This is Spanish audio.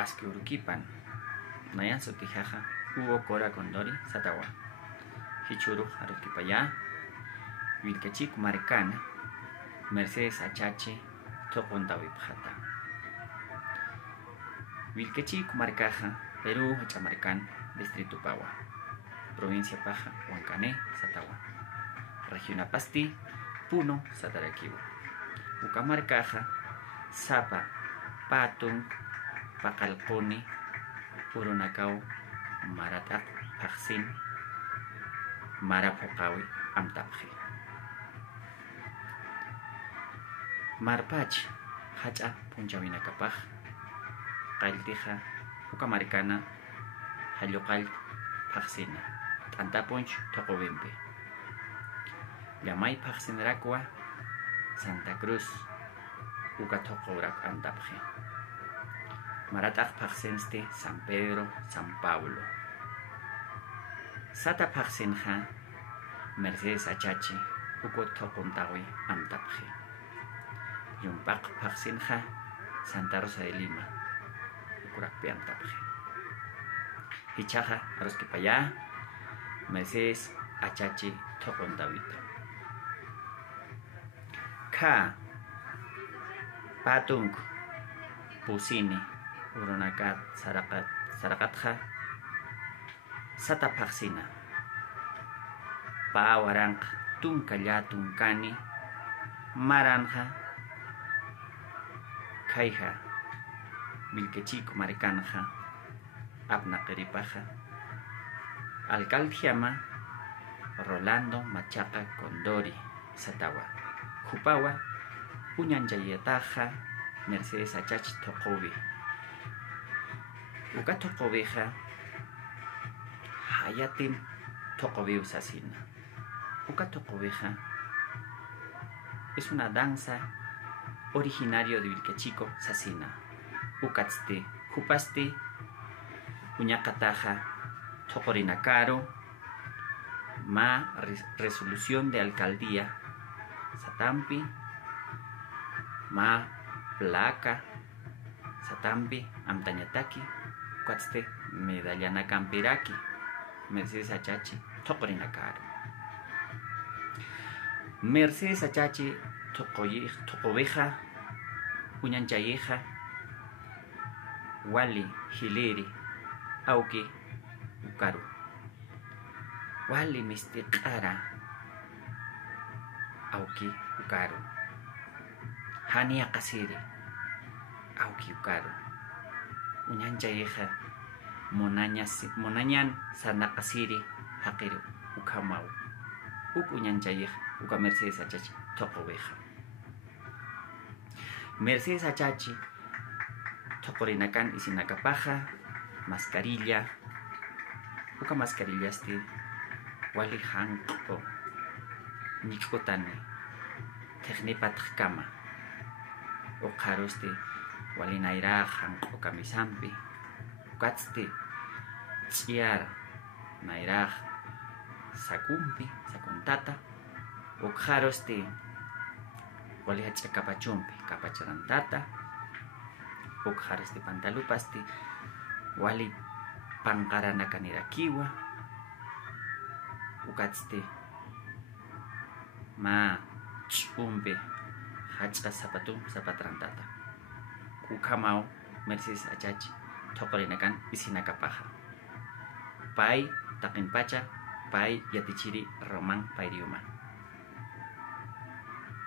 aski urukipan nayan sutijaja hubo cora condori satawa hichuru arukipaya wilkachik maricana Mercedes Achachi toqontawipjata wilkachik marcaja Perú Hachamaricán distrito Paua provincia Paja Huancané Satawa región Apasti Puno Sataraquiwa Ucamarcaja Sapa Patun Pacalconi Urunacao Maratak Paxin Marapocawi Amtapje Marpach Hacha Punchawinacapaj Qailtija Ucamaricana Hayocal Paxina Tantapunch Tocobimpe Yamay Paxinracua Santa Cruz Ucatocobrac Antapje Maratak Paxenste San Pedro San Pablo Sata Paxenja Mercedes Achachi Ucotocontawi Antapje Yumpak Paxenja Santa Rosa de Lima Ucuracpi Antapje Hichaja Aroskipaya Mercedes Achachi Tocontawita Ka Patung Pusini Urunakat Sarakatja Sata Paxina Pawarang Tunkalla Tunkani Maranja Kaija Vilquechico Maricanja Abnaqeripaja Alcaldiama Rolando Machaca Condori Satawa Jupawa Uñanchayetaja Mercedes Achachi Tocobi Uka Tocobeja Hayatim Tocobi Usasina Uka Tocobeja es una danza originario de Vilquechico Sasina Ukatzte Jupaste Uñacataja Tocorinacaro Ma resolución de alcaldía Satampi Ma placa Satampi Amtañataki Ukatzte Medallana Campiraki Mercedes Achachi Tocorinacaro Mercedes Achachi Tocobeja Uñanchayeja Wali Hileri Auki Ukaru Wali Mistiqara Auki Ukaru Hania Kasiri Auki Ukaru Uñanchayeja Monañan Sanakasiri Hakiru Ukamau Uñanchayeja Uka Mercedes Achachi Tocobeja Mercedes Achachi Tocorinacan y Sinacapaja Mascarilla Uka mascarillaste Wali Hanko Nichkotane Technipatjkama Okaroste Wali Naira Hanko Kamisampi Ukatzte Chiar Naira Sakumpi Sakuntata Okaroste Wali Hachakapachumpi Kapacharantata Ukhareste Pantalupasti Wali Pankarana Kanirakiwa Ukatzte Ma Chumbe Hachka Zapatrantata Ukamao Mercedes Achachi Tocorinacan Isinakapaja Pai Takinpacha Pai Yatichiri Román Pairiuma